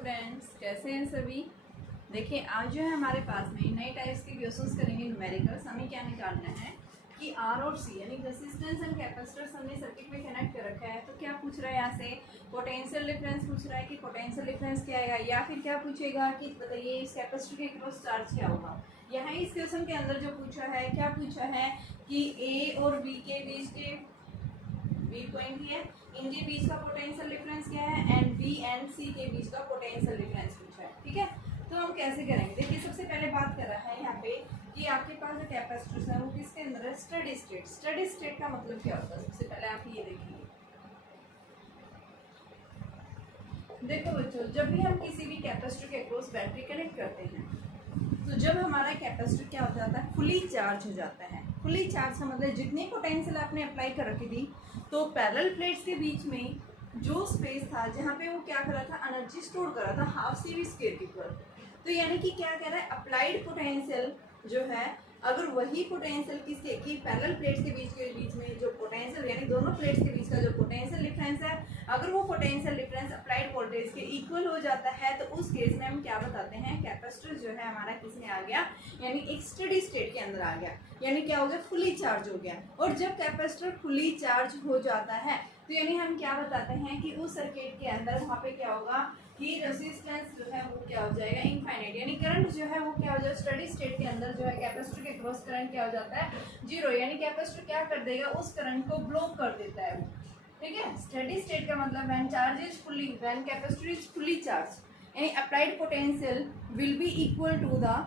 Students, कैसे हैं सभी। देखिए आज जो है हमारे पास में नए टाइप्स के क्वेश्चंस करेंगे न्यूमेरिकल्स। हमें क्या निकालना है कि आर और सी यानी रेजिस्टेंस एंड कैपेसिटर्स हमने सर्किट में कनेक्ट कर रखा है। तो क्या पूछ रहा है यहाँ से, पोटेंशियल डिफरेंस पूछ रहा है कि पोटेंशियल डिफरेंस क्या आएगा, या फिर क्या पूछेगा कि बताइए इस कैपेसिटर के क्रॉस चार्ज क्या होगा। यहाँ इस क्वेश्चन के अंदर जो पूछा है, क्या पूछा है कि ए और बी के बीच के बी पॉइंट है, इनके बीच का पोटेंशियल डिफरेंस क्या है, एंड बी एंड सी के बीच का पोटेंशियल डिफरेंस पूछा है। ठीक है, तो हम कैसे करेंगे। देखिए सबसे पहले बात कर रहा है यहाँ पे कि आपके पास जो कैपेसिटर है वो किसके अंदर है, स्टेडी स्टेट। स्टेडी स्टेट का मतलब क्या होता है, सबसे पहले आप ये देखिए। देखो बच्चों, जब भी हम किसी भी कैपेसिटर के अक्रॉस बैटरी कनेक्ट करते हैं तो जब हमारा कैपेसिटर क्या हो जाता है, फुली चार्ज हो जाता है। फुली चार्ज का मतलब जितनी पोटेंशियल आपने अप्लाई कर रखी थी, तो पैरेलल प्लेट्स के बीच में जो स्पेस था जहाँ पे वो क्या कर रहा था, एनर्जी स्टोर कर रहा था हाफ सी वी स्क्वायर के ऊपर। तो यानी कि क्या कह रहा है, अप्लाइड पोटेंशियल जो है, अगर वही पोटेंशियल किसके की पैरेलल प्लेट्स के बीच में जो पोटेंशियल यानी दोनों प्लेट्स के बीच का जो पोटेंशियल डिफरेंस है, अगर वो पोटेंशियल डिफरेंस अप्लाइड वोल्टेज के इक्वल हो जाता है तो उस केस में हम क्या बताते हैं, कैपेसिटर जो है हमारा किस में आ गया, यानी एक स्टेडी स्टेट के अंदर आ गया। यानी क्या हो गया, फुली चार्ज हो गया। और जब कैपेसिटर फुली चार्ज हो जाता है तो यानी हम क्या बताते हैं कि उस सर्किट के अंदर वहाँ पे क्या होगा कि रेजिस्टेंस जो है वो क्या हो जाएगा, इनफाइनाइट। यानी करंट जो है वो क्या हो जाएगा, स्टेडी स्टेट के अंदर जो है कैपेसिटर के क्रॉस करंट क्या हो जाता है, जीरो। यानी कैपेसिटर क्या कर देगा, उस करंट को ब्लॉक कर देता है वो। ठीक है, स्टेडी स्टेट का मतलब when charge is fully, when capacitor is fully charge, यानी applied potential will be equal to the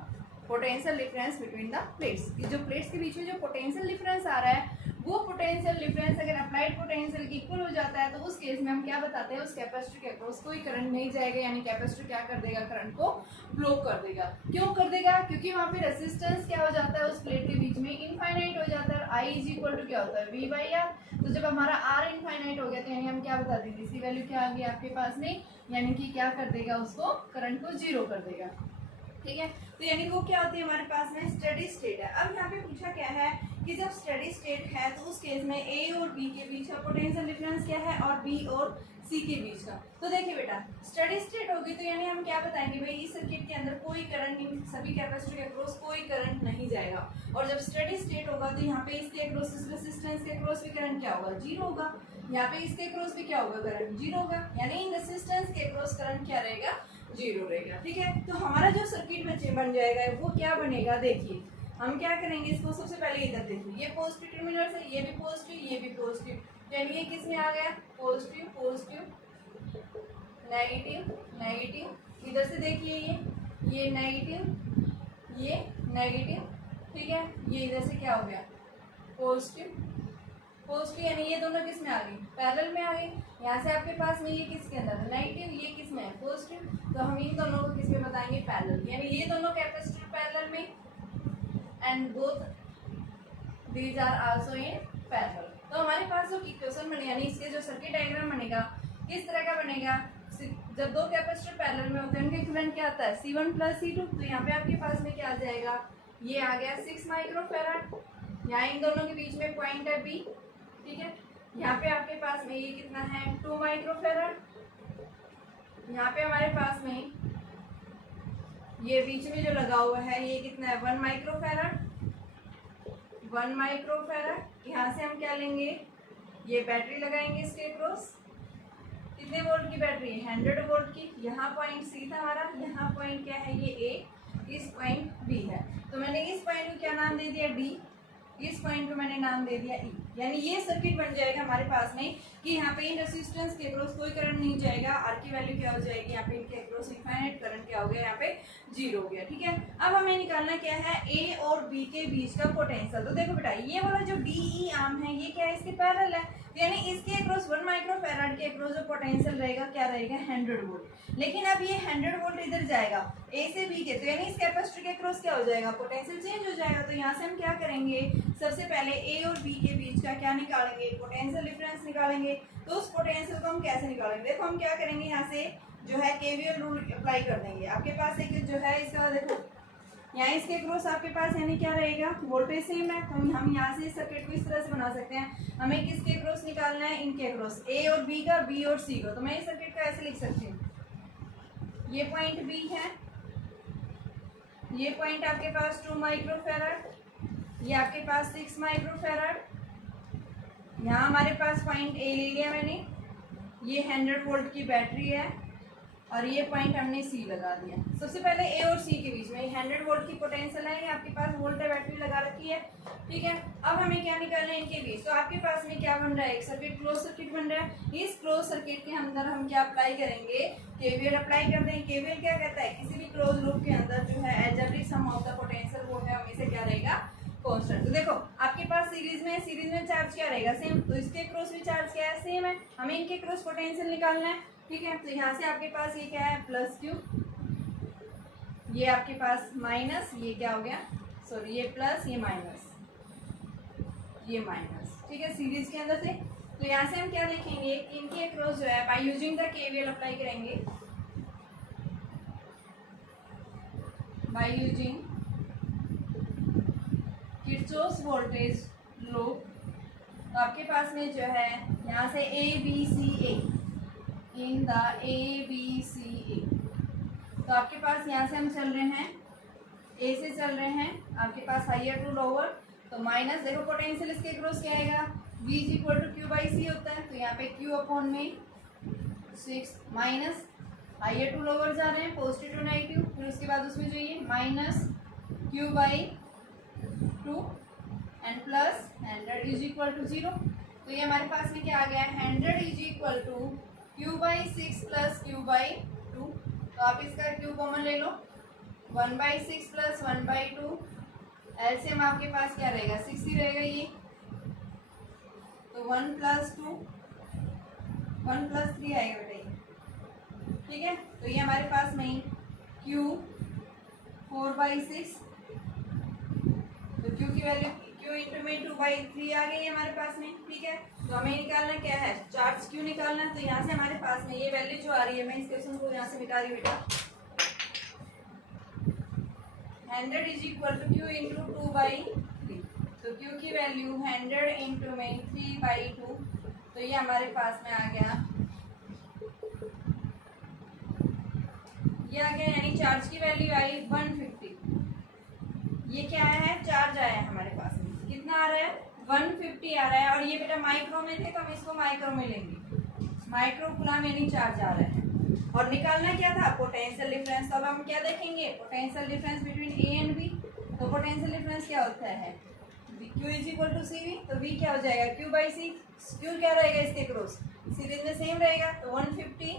potential difference between the plates. जो प्लेट्स के बीच में जो पोटेंशियल डिफरेंस आ रहा है, वो पोटेंशियल डिफरेंस अगर अप्लाइड पोटेंशियल की इक्वल हो जाता है तो उस केस में हम क्या बताते हैं, उस कैपेसिटर के अक्रॉस कोई करंट नहीं जाएगा। यानी कैपेसिटर क्या कर देगा, करंट को ब्लॉक कर देगा। क्यों कर देगा, क्योंकि वहाँ पे रेजिस्टेंस क्या हो जाता है उस प्लेट के बीच में, इनफाइनाइट हो जाता है। आई इज इक्वल टू क्या होता है, वी बाई आर। तो जब हमारा आर इनफाइनाइट हो गया तो यानी हम क्या बता देंगे, इसी वैल्यू क्या आ गई आपके पास नहीं, यानी कि क्या कर देगा, उसको करंट को जीरो कर देगा। ठीक है, तो यानी वो क्या होती है हमारे पास में, स्टेडी स्टेट है। अब यहाँ पे पूछा क्या है कि जब स्टेडी स्टेट है तो उस केस में ए और बी के बीच का पोटेंशियल डिफरेंस क्या है, और बी और सी के बीच का। तो देखिए बेटा, स्टेडी स्टेट होगी तो यानी हम क्या बताएंगे भाई, इस सर्किट के अंदर कोई करंट नहीं, सभी कैपेसिटर के अक्रॉस कोई करंट नहीं जाएगा। और जब स्टेडी स्टेट होगा तो यहाँ पे इसके अक्रॉस, इस रेजिस्टेंस के अक्रॉस भी करंट क्या होगा, जीरो होगा। यहाँ पे इसके अक्रॉस भी क्या होगा, करंट जीरो होगा। यानी इन रेजिस्टेंस के अक्रॉस करंट क्या रहेगा, जीरो रहेगा। ठीक है, तो हमारा जो सर्किट बन जाएगा वो क्या बनेगा, देखिए हम क्या करेंगे, इसको सबसे पहले इधर देखिए, ये पॉजिटिव टर्मिनल है, ये भी पॉजिटिव, ये भी पॉजिटिव। यानी ये किस में आ गया, पॉजिटिव पॉजिटिव, नेगेटिव नेगेटिव। इधर से देखिए ये नेगेटिव, ये नेगेटिव। ठीक है, ये इधर से क्या हो गया, पॉजिटिव पॉजिटिव। यानी ये दोनों किस में आ गई, पैरेलल में आ गई। यहाँ से आपके पास में ये किसके अंदर है, नेगेटिव, ये किस में है, पॉजिटिव। तो हम इन दोनों को किस में बताएंगे, पैरेलल। यानी ये दोनों कैपेसिटर पैरेलल में, and both these are also in parallel. तो हमारे पास जो इक्वेशन बने, यानी इसके जो सर्किट डायग्राम बनेगा किस तरह का बनेगा, जब दो कैपेसिटर पैरेलल में होते हैं उनके इक्विवेलेंट क्या आता है, C1 + C2। तो यहाँ पे आपके पास में क्या आ जाएगा, ये आ गया 6 माइक्रोफैराड। यहाँ इन दोनों के बीच में पॉइंट है B। ठीक है, यहाँ पे आपके पास में ये कितना है, 2 माइक्रोफैराड। यहाँ पे हमारे पास में ये बीच में जो लगा हुआ है ये कितना है, 1 माइक्रोफैराड। 1 माइक्रोफैराड। यहाँ से हम क्या लेंगे, ये बैटरी लगाएंगे इसके क्रॉस। कितने वोल्ट की बैटरी है, 100 वोल्ट की। यहाँ पॉइंट सी था हमारा, यहाँ पॉइंट क्या है, ये ए, इस पॉइंट बी है। तो मैंने इस पॉइंट को क्या नाम दे दिया, डी। इस पॉइंट को मैंने नाम दे दिया ई। यानी ये सर्किट बन जाएगा हमारे पास में कि यहाँ पे इन रेजिस्टेंस के अक्रॉस कोई करंट नहीं जाएगा। आर की वैल्यू क्या हो जाएगी, यहाँ पे इनके अक्रॉस इनफाइनाइट करंट क्या हो गया, यहाँ पे जीरो हो गया। ठीक है, अब हमें निकालना क्या है, ए और बी के बीच का पोटेंशियल। तो देखो बेटा, ये वाला जो डी ई आर्म है ये क्या है, इसके पैरेलल है। यानी इसके अक्रॉस 1 माइक्रोफैराड के अक्रॉस जो पोटेंशियल रहेगा क्या रहेगा, 100 वोल्ट। लेकिन अब ये 100 वोल्ट इधर जाएगा ए से बी के, तो यानी इस कैपेसिटर के अक्रॉस क्या हो जाएगा, पोटेंशियल चेंज हो जाएगा। तो यहाँ से हम क्या करेंगे, सबसे पहले ए और बी के बीच का क्या निकालेंगे, पोटेंशियल डिफरेंस निकालेंगे। तो उस पोटेंशियल को हम कैसे निकालेंगे, देखो हम क्या करेंगे, यहाँ से जो है केवीएल रूल अप्लाई कर देंगे। आपके पास एक जो है इसका देखो, यहाँ इसके क्रॉस आपके पास यानी क्या रहेगा, वोल्टेज सेम है। तो हम यहाँ से सर्किट को इस तरह से बना सकते हैं। हमें किसके क्रॉस निकालना है, इनके क्रॉस, ए और बी का, बी और सी का। तो मैं इस सर्किट का ऐसे लिख सकती हूँ, ये पॉइंट बी है, ये पॉइंट आपके पास 2 माइक्रोफेराड, ये आपके पास 6 माइक्रोफेराड। यहाँ हमारे पास पॉइंट ए ले लिया मैंने, ये 100 वोल्ट की बैटरी है और ये पॉइंट हमने सी लगा दिया। सबसे पहले ए और सी के बीच में 100 वोल्ट की पोटेंशियल है, ये आपके पास वोल्टेज बैटरी लगा रखी है, ठीक है। अब हमें क्या निकालना है इनके बीच, तो आपके पास में क्या बन रहा है, एक सर्किट, क्लोज सर्किट बन रहा है। इस क्लोज सर्किट के अंदर हम क्या अप्लाई करेंगे, केवीएल अप्लाई कर देंगे। केवीएल क्या कहता है, किसी भी क्लोज लूप के अंदर जो है algebraic sum of the potential वो है हमेशा क्या रहेगा, कांस्टेंट। तो देखो आपके पास सीरीज में चार्ज क्या रहेगा, सेम, तो इसके क्रॉस भी चार्ज क्या है, सेम है। हमें इनके क्रॉस पोटेंशियल निकालना है, ठीक है। तो यहाँ से आपके पास ये क्या है, प्लस क्यू, ये आपके पास माइनस, ये क्या हो गया, सॉरी ये प्लस, ये माइनस, ये माइनस, ठीक है, सीरीज के अंदर से। तो यहाँ से हम क्या देखेंगे, इनके क्रॉस जो है by using the KVL apply करेंगे, by using Kirchhoff's voltage law. तो आपके पास में जो है यहाँ से A B C A, in the A B C A, तो आपके पास यहाँ से हम चल रहे हैं, ए से चल रहे हैं आपके पास हाइयर टू लोअर, तो माइनस, देखो पोटेंशियल इसके क्रॉस क्या आएगा, V equal to Q by C होता है, तो यहाँ पे Q अपॉन में 6 माइनस, हाइयर टू लोअर जा रहे हैं, पॉजिटिव टू नेगेटिव, फिर उसके बाद उसमें जो ये minus Q by 2 and plus 100 is equal to 0। तो ये हमारे पास में क्या आ गया, 100 is equal to Q by 6 plus Q by 2। तो आप इसका क्यू कॉमन ले लो, 1/6 प्लस 1/2, एलसीएम आपके पास क्या रहेगा, 6 ही रहेगा ये, तो 1 प्लस 2, 1 प्लस 3 आएगा बेटा ये, ठीक है। तो ये हमारे पास में क्यू 4/6, तो क्यू की वैल्यू क्यू इंटू में 2/3 आ गई है हमारे पास में, ठीक है। तो हमें निकालना क्या है, चार्ज क्यू निकालना है। तो यहाँ से हमारे पास में ये वैल्यू जो आ रही है, मैं इस क्वेश्चन को यहाँ से मिटा रही हूँ बेटा, 100 is equal to Q into 2/3, तो क्यू की वैल्यू 100 इंटू में 3/2, तो ये हमारे पास में आ गया, ये आ गया, यानी चार्ज की वैल्यू आई 150। ये क्या आया है, चार्ज आया है हमारे पास में, कितना आ रहा है, 150 आ रहा है। और ये बेटा माइक्रो में थे तो हम इसको माइक्रो में लेंगे, माइक्रो कूलम यानी चार्ज आ रहा है। और निकालना क्या था, पोटेंशियल डिफरेंस। तो अब हम क्या देखेंगे, potential difference between A and B. तो पोटेंशियल डिफरेंस क्या होता है, Q is equal to C V, तो V क्या हो जाएगा, Q बाई सी। Q क्या रहेगा इसके क्रॉस, सीरीज में सेम रहेगा, तो 150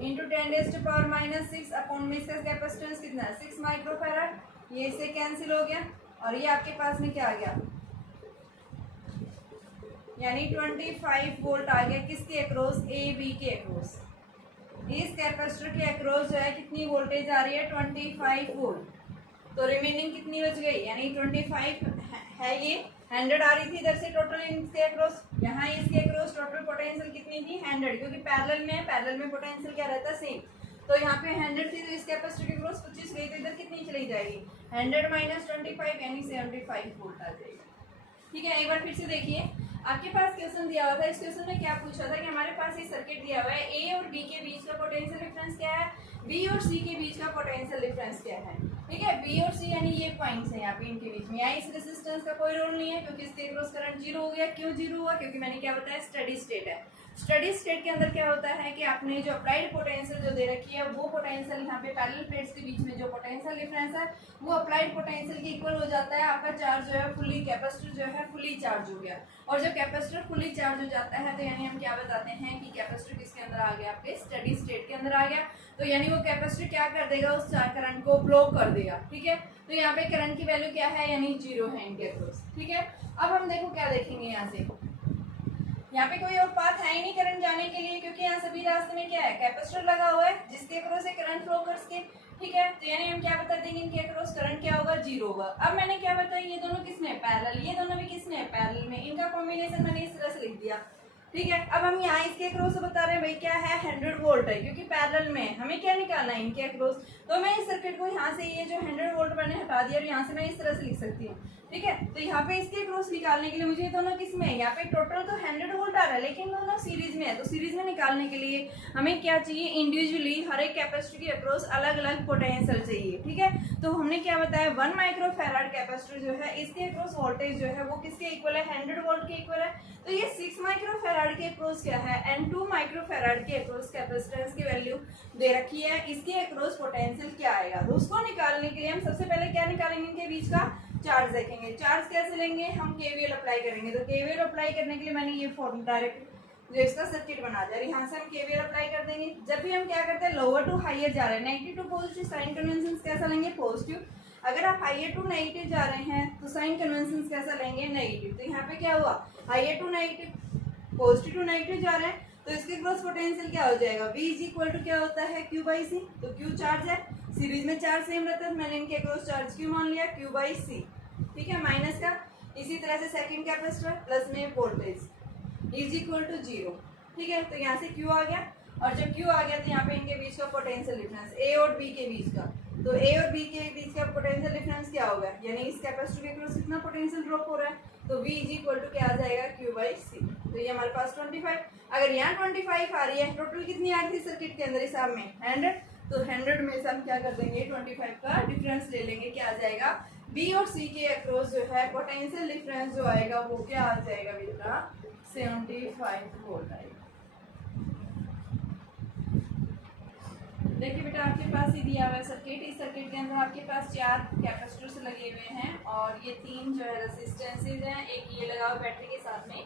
इंटू 10⁻⁻6 अपॉन में इसका कैपेसिटेंस कितना है, 6 माइक्रोफैराड, ये इससे कैंसिल हो गया। और ये आपके पास में क्या आ गया, यानी 25 वोल्ट आ गया, किसके अक्रॉस, ए बी के अक्रॉस। इस कैपेसिटर के अक्रॉस जो है कितनी वोल्टेज आ रही है, 25 वोल्ट। तो रिमेनिंग कितनी बच गई, यानी 25 है, ये 100 आ रही थी इधर से टोटल इसके अक्रॉस, यहाँ इसके अक्रॉस टोटल पोटेंशियल कितनी थी, 100, क्योंकि पैरेलल में है, पैरेलल में पोटेंशियल क्या रहता है, सेम। तो यहाँ पे 100 थी, तो इस कैपेसिटर के क्रॉस 25 गई, तो इधर कितनी चली जाएगी, 100 माइनस 25 यानी 75 वोल्ट आ जाएगी, ठीक है। एक बार फिर से देखिए, आपके पास क्वेश्चन दिया हुआ था, इस क्वेश्चन में क्या पूछा था कि हमारे पास ये सर्किट दिया हुआ है, ए और बी के बीच का पोटेंशियल डिफरेंस क्या है, बी और सी के बीच का पोटेंशियल डिफरेंस क्या है, ठीक है। बी और सी यानी ये पॉइंट्स हैं यहाँ पे इनके बीच में, यहाँ इस रेजिस्टेंस का कोई रोल नहीं है क्योंकि इसके क्रॉस करंट 0 हो गया। क्यों 0 हुआ, क्योंकि मैंने क्या बताया, स्टडी स्टेट है। स्टडी स्टेट के अंदर क्या होता है कि आपने जो अप्लाइड पोटेंशियल जो दे रखी है, वो पोटेंशियल यहाँ पे पैरेलल प्लेट्स के बीच में जो पोटेंशियल डिफरेंस है वो अप्लाइड पोटेंशियल के इक्वल हो जाता है। आपका चार्ज जो है फुली, कैपेसिटर जो है फुली चार्ज हो गया। और जब कैपेसिटर फुली चार्ज हो जाता है तो यानी हम क्या बताते हैं कि कैपेसिटर किसके अंदर आ गया, आपके स्टडी स्टेट के अंदर आ गया। तो यानी वो कैपेसिटर क्या कर देगा, उस करंट को ब्लॉक कर देगा, ठीक है। तो यहाँ पे करंट की वैल्यू क्या है, यानी 0 है इनके अक्रॉस, ठीक है। अब हम देखो क्या देखेंगे, यहाँ से यहाँ पे कोई और पाथ है ही नहीं करंट जाने के लिए, क्योंकि यहाँ सभी रास्ते में क्या है, कैपेसिटर लगा हुआ है जिसके अक्रॉस से करंट फ्लो कर सके, ठीक है। तो यानी हम क्या बता देंगे, इनके अक्रॉस करंट क्या होगा, 0 होगा। अब मैंने क्या बताया, ये दोनों किसमें है, पैरेलल, ये दोनों भी किसमें है, पैरेलल में। इनका कॉम्बिनेशन मैंने इस तरह से लिख दिया, ठीक है। अब हम यहाँ इसके अक्रॉस से बता रहे हैं भाई क्या है 100 वोल्ट है, क्योंकि पैरेलल में हमें क्या निकालना है इनके अक्रॉस। तो मैं इस सर्किट को यहाँ से ये जो 100 वोल्ट मैंने हटा दिया और यहाँ से मैं इस तरह से लिख सकती हूँ। ठीक है, तो यहाँ पे इसके अक्रॉस निकालने के लिए मुझे दोनों किस में है, यहाँ पे टोटल तो 100 वोल्ट आ रहा है लेकिन दोनों सीरीज में है। तो सीरीज में निकालने के लिए हमें क्या चाहिए, इंडिविजुअली हर एक कैपेसिटर के अक्रॉस अलग अलग पोटेंशियल चाहिए। ठीक है, तो हमने क्या बताया 1 माइक्रोफैराड कैपेसिटर जो है इसके अक्रॉस वोल्टेज जो है वो किसके इक्वल है, 100 वोल्ट के इक्वल है। तो ये 6 माइक्रोफैराड के अक्रॉस क्या है, एंड 2 माइक्रोफैराड के अक्रॉस कैपेसिटेंस की वैल्यू दे रखी है, इसके अक्रॉस पोटेंशियल क्या आएगा। तो उसको निकालने के लिए हम सबसे पहले क्या निकालेंगे, इनके बीच का चार्ज देखेंगे। चार्ज कैसे लेंगे, हम केवीएल अप्लाई करेंगे। तो केवीएल अप्लाई करने के लिए मैंने ये फॉर्म डायरेक्ट जो इसका सर्किट बना दिया, यहाँ से हम केवीएल अप्लाई कर देंगे। जब भी हम क्या करते हैं लोअर टू हायर जा रहे हैं, negative to positive sign convention कैसा लेंगे, पॉजिटिव। अगर आप हायर टू नेगेटिव जा रहे हैं तो साइन कन्वेंशन कैसा लेंगे, नेगेटिव। तो यहाँ पे क्या हुआ, higher to negative, positive to negative जा रहे हैं तो इसके क्रॉस पोटेंशियल क्या हो जाएगा, V इज इक्वल टू क्या होता है, Q बाई सी। तो Q चार्ज है, सीरीज में चार्ज सेम रहता है, मैंने इनके क्रॉस चार्ज Q मान लिया, Q बाई सी। ठीक है, माइनस का। इसी तरह से सेकंड कैपेसिटर प्लस में वोल्टेज इज इक्वल टू 0। ठीक है, तो यहाँ से Q आ गया, और जब Q आ गया तो यहाँ पे इनके बीच का पोटेंशियल डिफरेंस A और B के बीच का, तो A और B के बीच का पोटेंशियल डिफरेंस क्या होगा, यानी इस कैपेसिटर के क्रॉस कितना पोटेंशियल ड्रॉप हो रहा है। तो V इज इक्वल टू क्या आ जाएगा, Q बाई सी। तो ये हमारे पास 25, अगर यहाँ 25 आ रही है, टोटल कितनी आ रही थी सर्किट के अंदर हिसाब में 100, तो 100 में से हम क्या कर देंगे 25 का डिफरेंस ले लेंगे, क्या आ जाएगा B और C के अक्रॉस जो है पोटेंशियल डिफरेंस जो आएगा वो क्या आ जाएगा बेटा 75 वोल्ट आएगा। देखिए बेटा आपके पास ही दिया हुआ है सर्किट, इस सर्किट के अंदर आपके पास 4 कैपेसिटर्स लगे हुए हैं और ये 3 जो है रेजिस्टेंसेज हैं, एक ये लगा हुआ बैटरी के साथ में।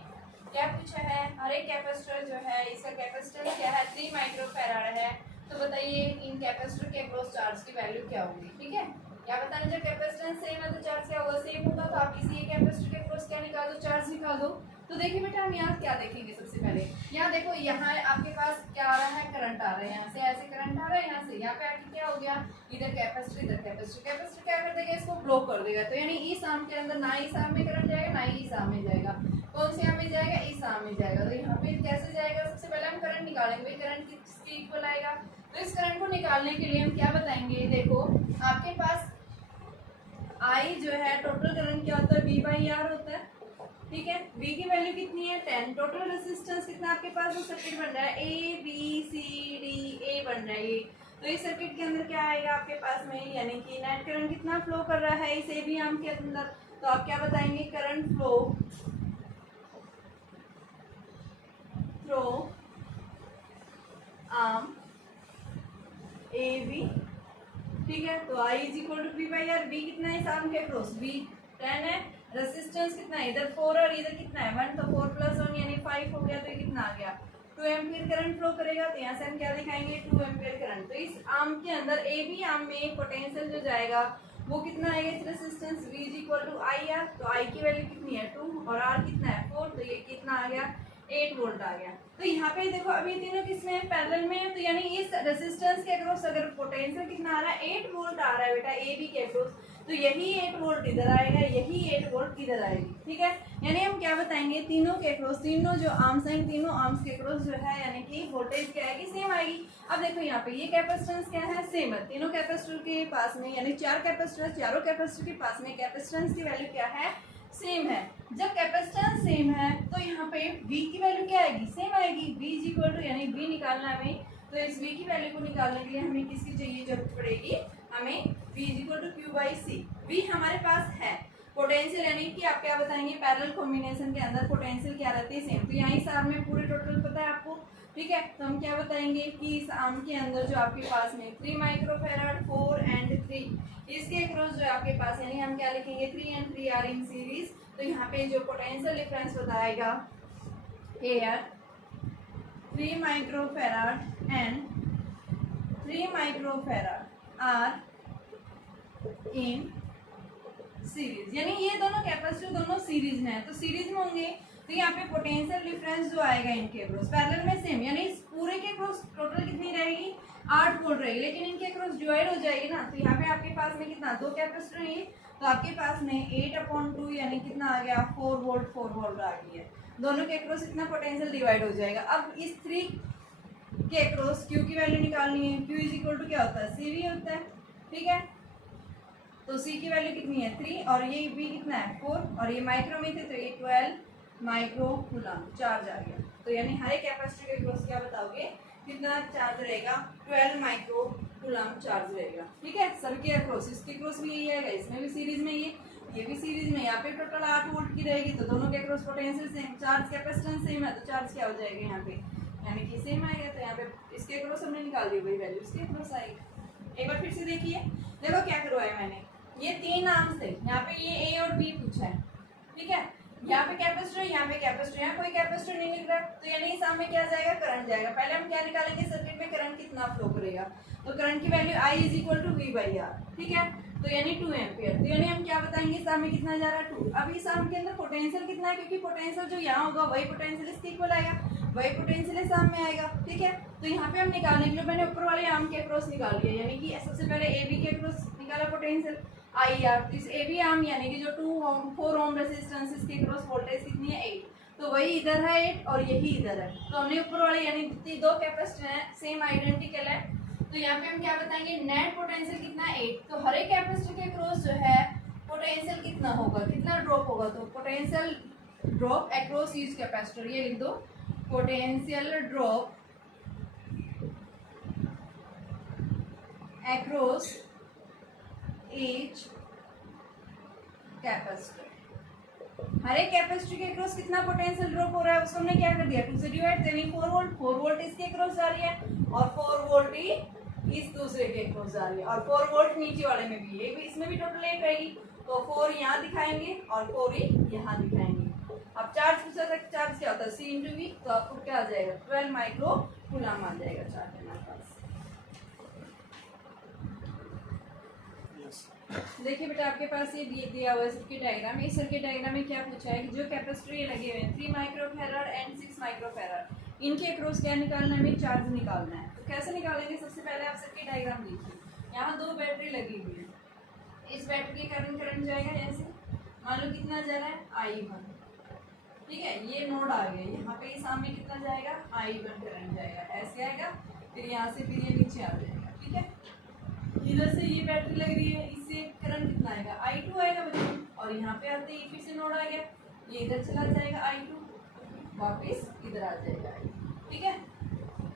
क्या पूछा है, हर एक कैपेसिटर जो है इसका कैपेसिटेंस क्या है 3 माइक्रोफैराड है। तो बताइए इन कैपेसिटर के अक्रॉस चार्ज की वैल्यू क्या होगी। ठीक है, क्या बताना, जब कैपेसिटेंस सेम है तो चार्ज क्या होगा, सेम होगा। तो आप किसी एक कैपेसिटर के अक्रॉस क्या निकाल दो, चार्ज निकाल दो। तो देखिए बेटा हम यहाँ क्या देखेंगे, सबसे पहले यहाँ देखो, यहाँ आपके पास क्या आ रहा है, करंट आ रहा है, यहाँ से ऐसे करंट आ रहा है, यहाँ से यहाँ पे आके क्या हो गया, इधर कैपेसिटर इधर कैपेसिटर। कैपेसिटर क्या कर देगा, इसको ब्लॉक कर देगा। तो यानी इस आर्म के अंदर ना इस आर्म में करंट जाएगा ना ही इस आर्म में जाएगा। कौन से आर्म में जाएगा, इस आर्म में जाएगा। तो यहाँ पे कैसे जाएगा, सबसे पहले हम करंट निकालेंगे, भाई करंट किसके इक्वल आएगा। तो इस करंट को निकालने के लिए हम क्या बताएंगे, देखो आपके पास I जो है टोटल करंट क्या होता है, V बाई आर होता है। ठीक है, V की वैल्यू कितनी है 10, टोटल रेजिस्टेंस कितना आपके पास वो सर्किट बन रहा है A B C D A बन रहा है। तो इस सर्किट के अंदर क्या आएगा आपके पास में, यानी कि नेट करंट कितना फ्लो कर रहा है इस AB आर्म के अंदर। तो आप क्या बताएंगे, current flow through arm AB। ठीक है, तो I is equal to V by R. V कितना है इस आर्म के अक्रॉस, V 10 है, रेजिस्टेंस कितना है इधर 4 और इधर कितना है 1, तो 4 प्लस 1 यानी 5 हो गया। तो ये कितना आ गया 2 एम्पियर करंट फ्लो करेगा। तो यहाँ से हम क्या दिखाएंगे 2 एम्पियर करंट। तो इस आर्म के अंदर AB आर्म में पोटेंशियल जो जाएगा वो कितना आएगा, इस resistance V is equal to I R. तो I की वैल्यू कितनी है 2 और R कितना है 4, तो ये कितना आ गया 8 वोल्ट आ गया। तो यहाँ पे देखो अभी तीनों किसमें है, पैरेलल में है। तो यानी इस रेजिस्टेंस के अक्रॉस अगर पोटेंशियल कितना आ रहा है 8 वोल्ट आ रहा है बेटा AB के अक्रॉस, तो यही 8 वोल्ट इधर आएगा, यही 8 वोल्ट इधर आएगी। ठीक है, यानी हम क्या बताएंगे, तीनों के अक्रॉस, तीनों जो आर्म्स हैं तीनों आर्म्स के अक्रॉस जो है यानी कि वोल्टेज क्या आएगी, सेम आएगी। अब देखो यहाँ पे ये कैपेसिटेंस क्या है, सेम है तीनों कैपेसिटर के पास में, यानी 4 कैपेसिटर, चारों कैपेसिटर के पास में कैपेसिटेंस की वैल्यू क्या है, सेम है। जब कैपेसिटेंस सेम है तो यहाँ पे V की वैल्यू क्या आएगी, सेम आएगी। V इज इक्वल टू, यानी V निकालना है हमें, तो इस V की वैल्यू को निकालने के लिए हमें किसकी चाहिए जरूरत पड़ेगी, हमें V is equal to Q by C. V हमारे पास है, पोटेंशियल यानी कि आप क्या बताएंगे पैरेलल कॉम्बिनेशन के अंदर पोटेंशियल क्या रहती है, सेम। तो यहाँ इस आर्म में पूरे टोटल पता है आपको। ठीक है, तो हम क्या बताएंगे कि इस आर्म के अंदर जो आपके पास में 3 माइक्रोफैराड 4 एंड 3, इसके अक्रॉस जो आपके पास, यानी हम क्या लिखेंगे 3 एंड 3 आर इन सीरीज। तो यहाँ पे जो पोटेंशियल डिफरेंस बताएगा एयर 3 microfarad and 3 microfarad are in series, यानी ये दोनों कैपेसिटर दोनों सीरीज में है। तो सीरीज में होंगे तो यहाँ पे पोटेंशियल डिफरेंस जो आएगा इनके अक्रॉस पैरेलल में सेम, यानी इस पूरे के अक्रॉस टोटल कितनी रहेगी 8 वोल्ट रहेगी, लेकिन इनके अक्रॉस ज्वाइड हो जाएगी ना। तो यहाँ पे आपके पास में कितना 2 कैपेसिटर है, तो आपके पास में 8/2 यानी कितना आ गया 4 वोल्ट आ गई है। दोनों के अक्रॉस इतना पोटेंशियल डिवाइड हो जाएगा। अब इस 3 के अक्रॉस Q की वैल्यू निकालनी है। Q इज इक्वल टू क्या होता है, CV होता है, ठीक है। तो C की वैल्यू कितनी है 3 और ये V कितना है 4 और ये माइक्रो में थे तो ये 12 माइक्रो कूलम चार्ज आ गया। तो यानी हर एक कैपेसिटर के अक्रॉस क्या बताओगे कितना चार्ज रहेगा, 12 माइक्रो कूलम चार्ज रहेगा, ठीक है। सबके अक्रॉस, इसके अक्रॉस भी यही आएगा, इसमें भी सीरीज में ये भी सीरीज में, यहाँ पे टोटल 8 वोल्ट की रहेगी तो दोनों के across potential same, charge capacitance same है तो चार्ज क्या हो जाएगा यहाँ पे, यानी कि सेम आएगा। तो यहाँ पे इसके अक्रॉस हमने निकाल दी वही वैल्यू इसके अक्रॉस आएगी। एक बार फिर से देखिए, देखो क्या करवाया मैंने, ये 3 आर्म्स थे, यहाँ पे ये A और B पूछा है, ठीक है। यहाँ पे कैपेसिटर, यहाँ पे कैपेसिटर, यहाँ कोई कैपेसिटर नहीं निकला तो यानी इस आर्म में क्या जाएगा, करंट जाएगा। पहले हम क्या निकालेंगे, सर्किट में करंट कितना फ्लो करेगा, तो करंट की value I is equal to V/R, ठीक है। तो यानी 2 एम्पियर। तो यानी हम क्या बताएंगे इस आर्म में कितना जा रहा है 2। अब इस आर्म के अंदर पोटेंशियल कितना है, क्योंकि पोटेंशियल जो यहाँ होगा वही पोटेंशियल इसके इक्वल आएगा, वही पोटेंशियल इस आर्म में आएगा, ठीक है। तो यहाँ पे हम निकालने के लिए मैंने ऊपर वाले आर्म के अक्रॉस निकाल लिया, यानी कि सबसे पहले AB के अक्रॉस निकाला पोटेंशियल IR। तो इस AB आर्म यानी कि जो 4 ओम रेजिस्टेंस इसके अक्रॉस वोल्टेज कितनी है 8, तो वही इधर है 8 और यही इधर है। तो हमने ऊपर वाले यानी दो कैपेसिटर हैं सेम आइडेंटिकल है, तो यहाँ पे हम क्या बताएंगे नेट पोटेंशियल कितना है 8। तो हर एक कैपेसिटर के अक्रॉस जो है पोटेंशियल कितना होगा, कितना ड्रॉप होगा, तो potential drop across each capacitor, ये लिख दो potential drop across each capacitor. हर एक कैपेसिटर के अक्रॉस कितना पोटेंशियल ड्रॉप हो रहा है उसको हमने क्या कर दिया 2 से डिवाइड, यानी 4 वोल्ट इसके अक्रॉस जा रही है और 4 वोल्ट ही इस दूसरे के अक्रॉस जा रही है और 4 वोल्ट नीचे वाले में भी, ये भी इसमें भी टोटल 8 रहेगी, तो 4 यहाँ दिखाएंगे और 4 ही यहाँ दिखाएंगे। अब चार्ज पूछा था, चार्ज क्या होता है C × V, तो आपको क्या आ जाएगा 12 माइक्रो कूलम आ जाएगा चार्ज हमारे पास। देखिए बेटा आपके पास ये दिया हुआ है सर्किट डायग्राम। इस सर्किट डायग्राम में क्या पूछा है कि जो कैपेसिटर ये लगे हुए हैं 3 माइक्रोफैराड एंड 6 माइक्रोफैराड, इनके अक्रॉस क्या निकालना है, हमें चार्ज निकालना है। तो कैसे निकालेंगे, सबसे पहले आप सर्किट डायग्राम देखिए, यहाँ 2 बैटरी लगी हुई है, इस बैटरी के करंट जाएगा ऐसे, मान लो कितना जा रहा है I1, ठीक है। ये नोड आ गया, यहाँ पे सामने कितना जाएगा I1 करंट जाएगा, ऐसे आएगा, फिर यहाँ से फिर ये नीचे आ जाएगा, ठीक है। इधर से ये बैटरी लग रही है, इससे करंट कितना आएगा I2 आएगा बच्चों, और यहाँ पे आते ही फिर से नोड आ गया, ये इधर चला जाएगा I2, वापस इधर आ जाएगा I2, ठीक है।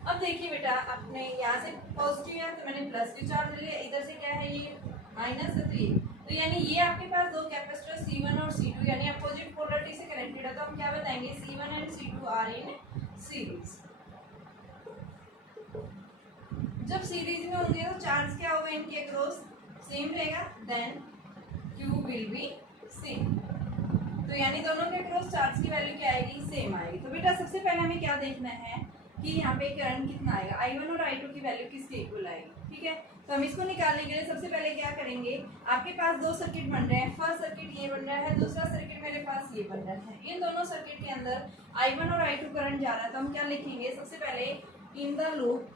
अब देखिए बेटा आपने यहाँ से पॉजिटिव है तो मैंने प्लस की चार्ज ले लिया, इधर से क्या है ये माइनस है, तो यानी ये आपके पास दो कैपेसिटर C1 और C2 यानी अपोजिट पोलरिटी से कनेक्टेड है, तो हम क्या बताएंगे C1 and C2 are in series. जब सीरीज में होंगे तो चार्ज क्या होगा इनके अक्रॉस सेम रहेगा, then Q will be same. तो यानी दोनों के अक्रॉस चार्ज की वैल्यू क्या आएगी सेम आएगी। तो बेटा सबसे पहले हमें क्या देखना है कि यहाँ पे करंट कितना आएगा, I1 और I2 की वैल्यू किसके इक्वल आएगी, ठीक है। तो हम इसको निकालने के लिए सबसे पहले क्या करेंगे, आपके पास 2 सर्किट बन रहे हैं, फर्स्ट सर्किट ये बन रहा है, दूसरा सर्किट मेरे पास ये बन रहा है। इन दोनों सर्किट के अंदर I1 और I2 करंट जा रहा है, तो हम क्या लिखेंगे सबसे पहले इन द लूप,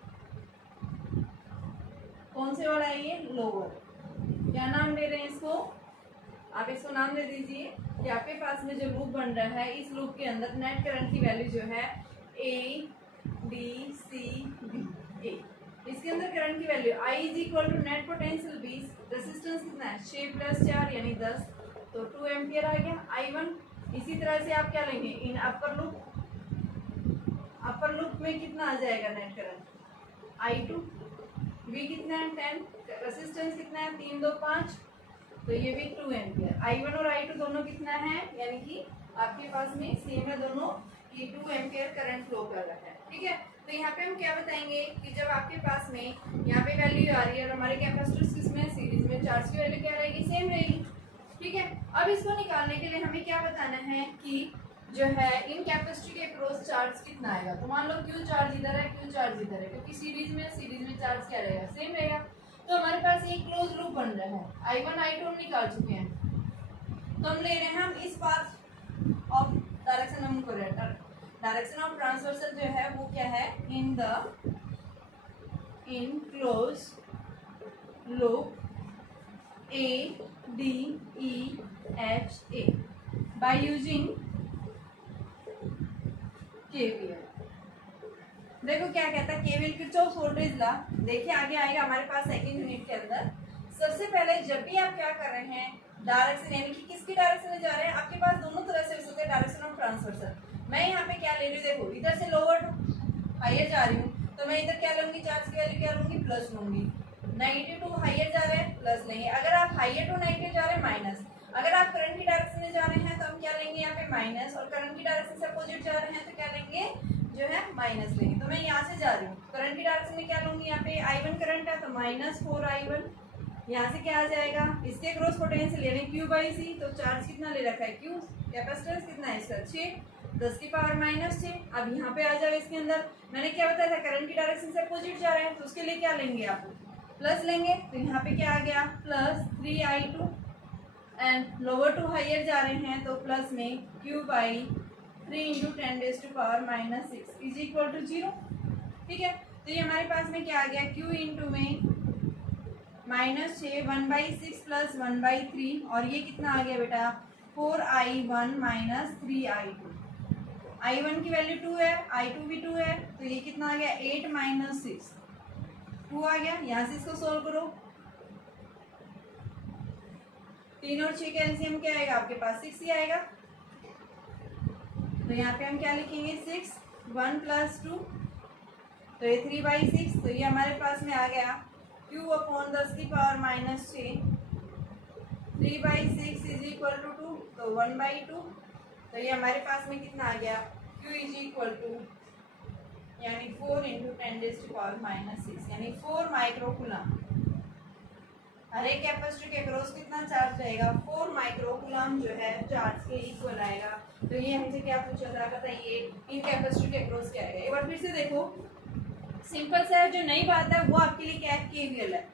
कौन से वाला है ये लोअर, क्या नाम दे रहे हैं इसको, आप इसको नाम दे दीजिए कि आपके पास में जो लूप बन रहा है इस लूप के अंदर नेट करंट की वैल्यू जो है A, इसके अंदर करंट की value I is equal to net potential 20, resistance कितना है 6 + 4 यानी 10, तो 2 एम्पियर आ गया I1। इसी तरह से आप क्या लेंगे इन अपर लूप में कितना आ जाएगा नेट करंट I2, V कितना है 10, रेजिस्टेंस कितना है 3 2 5, तो ये भी 2 एम्पियर। I1 और I2 दोनों कितना है, यानी कि आपके पास में सेम है दोनों कि 2 एम्पियर करंट फ्लो कर रहा है, ठीक है। तो यहाँ पे हम क्या बताएंगे कि जब आपके पास में यहाँ पे वैल्यू आ रही है और हमारे कैपेसिटर्स किसमें सीरीज में, चार्ज की वैल्यू क्या रहेगी सेम रहेगी, ठीक है। अब इसको निकालने के लिए हमें क्या बताना है कि जो है इन कैपेसिटर के अक्रॉस चार्ज कितना आएगा। तो मान लो Q चार्ज इधर है, Q चार्ज इधर है, क्योंकि सीरीज में चार्ज क्या रहेगा सेम रहेगा। तो हमारे पास एक क्लोज लूप बन रहा है, I1 I2 हम निकाल चुके हैं, तो हम ले रहे हैं हम इस पाथ ऑफ डायरेक्शन, हमको डायरेक्शन ऑफ ट्रांसवर्सल जो है वो क्या है in close loop ADEHA by using KVL. देखो क्या कहता है केवीएल किरचॉफ वोल्टेज लॉ। देखिए आगे आएगा हमारे पास सेकंड यूनिट के अंदर। सबसे पहले जब भी आप क्या कर रहे हैं, डायरेक्शन यानी कि किसकी डायरेक्शन में जा रहे हैं, आपके पास दोनों तरह से हो सकते हैं डायरेक्शन ऑफ ट्रांसवर्सल। मैं यहाँ पे क्या ले रही हूँ, देखो इधर से लोअर टू हायर जा रही हूँ, तो मैं इधर क्या लूंगी, चार्ज की वैल्यू क्या लूंगी, प्लस लूंगी। नेगेटिव टू हायर जा रहे हैं, प्लस लेंगे। अगर आप हायर टू नेगेटिव जा रहे हैं, माइनस। अगर आप करंट की डायरेक्शन में जा रहे हैं तो हम क्या लेंगे यहाँ पे माइनस, और करंट की डायरेक्शन से अपोजिट जा रहे हैं तो क्या लेंगे, जो है माइनस लेंगे। तो मैं यहाँ से जा रही हूँ, करंट की डायरेक्शन में क्या लूंगी, यहाँ पे I1 करंट है तो -4I1। यहाँ से क्या आ जाएगा, इसके क्रॉस पोटेंशियल यानी Q/C। तो चार्ज कितना ले रखा है, Q। कैपेसिटेंस कितना है इसका, 6 10 की पावर -6। अब यहाँ पे आ जाओ, इसके अंदर मैंने क्या बताया था, करंट की डायरेक्शन से अपोजिट जा रहे हैं तो उसके लिए क्या लेंगे, आप प्लस लेंगे। तो यहाँ पे क्या आ गया, +3I2। And lower to hire जा रहे हैं तो प्लस में Q/3 × 10⁻⁻6 इज इक्वल टू 0। ठीक है, तो ये हमारे पास में क्या आ गया, Q इंटू में -6 1/6 प्लस 1/3, और ये कितना आ गया बेटा, 4I1 - 3I2। I1 की वैल्यू 2 है, I2 भी 2 है, तो ये कितना आ गया, 8 - 6 2 आ गया। यहाँ से इसको सोल्व करो, 3 और 6 का एलसीएम क्या आएगा, आपके पास 6 ही आएगा। तो यहाँ पे हम क्या लिखेंगे, 6 1 + 2, तो ये 3/6। तो ये हमारे पास में आ गया Q/10⁻⁻6 3/6 इज इक्वल टू 2, तो 1/2। तो ये हमारे पास में कितना आ गया, Q इज इक्वल टू यानी 4 × 10⁻⁻6 यानी 4 माइक्रोकूलम। हर एक कैपेसिटर के अक्रॉस कितना चार्ज रहेगा, 4 माइक्रोकूलम जो है चार्ज के इक्वल आएगा। तो ये हमसे क्या पूछा था, बताइए इन कैपेसिटर के अक्रॉस क्या आएगा। एक बार फिर से देखो, सिंपल सा है, जो नई बात है वो आपके लिए क्या है, केवीएल है।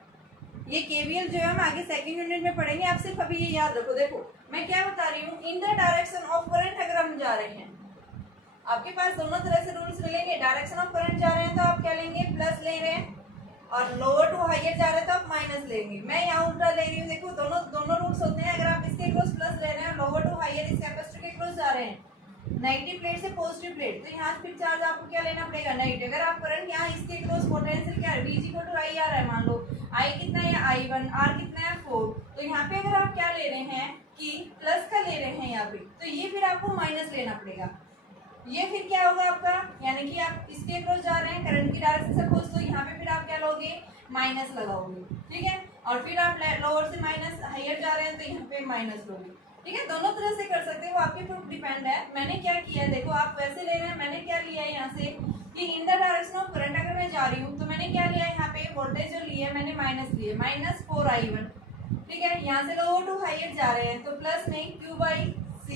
ये केवीएल जो है हम आगे सेकंड यूनिट में पढ़ेंगे, आप सिर्फ अभी ये याद रखो। देखो मैं क्या बता रही हूँ, in the direction of current अगर हम जा रहे हैं, आपके पास दोनों तरह से रूल्स मिलेंगे। डायरेक्शन ऑफ करंट जा रहे हैं तो आप क्या लेंगे, प्लस ले रहे हैं, और लोअर टू हायर जा रहे हैं तो आप माइनस लेंगे। मैं यहाँ उल्टा ले रही हूँ, देखो दोनों रूल्स होते हैं। अगर आप इसके क्रॉस प्लस ले रहे हैं, लोअर टू हायर इस कैपेसिटर के क्रॉस जा रहे हैं, नेगेटिव प्लेट से पॉजिटिव प्लेट, तो यहाँ फिर चार्ज आपको क्या लेना पड़ेगा, नेगेटिव। अगर आप करंट यहाँ इसके क्रॉस पोटेंशियल क्या है, V = I R है, मान लो I कितना है, I1, R कितना है, 4। तो यहाँ पे अगर आप क्या ले रहे हैं कि प्लस का ले रहे हैं यहाँ पे, तो ये फिर आपको माइनस लेना पड़ेगा। ये फिर क्या होगा आपका, यानी कि आप इसके क्रॉस जा रहे हैं करंट की डायरेक्शन से पोज, तो यहाँ पे फिर आप क्या लोगे, माइनस लगाओगे। ठीक है, और फिर आप लोअर से माइनस हायर जा रहे हैं तो यहाँ पे माइनस लोगे। ठीक है, दोनों तरह से कर सकते हैं, वो आपके ऊपर डिपेंड है। मैंने क्या किया है, देखो आप वैसे ले रहे हैं, मैंने क्या लिया है यहाँ से कि in the direction of current अगर मैं जा रही हूँ तो मैंने क्या लिया है, यहाँ पे वोल्टेज जो लिया है मैंने माइनस लिए, -4I1। ठीक है, यहाँ से लोअर टू हायर जा रहे हैं तो प्लस में Q/C,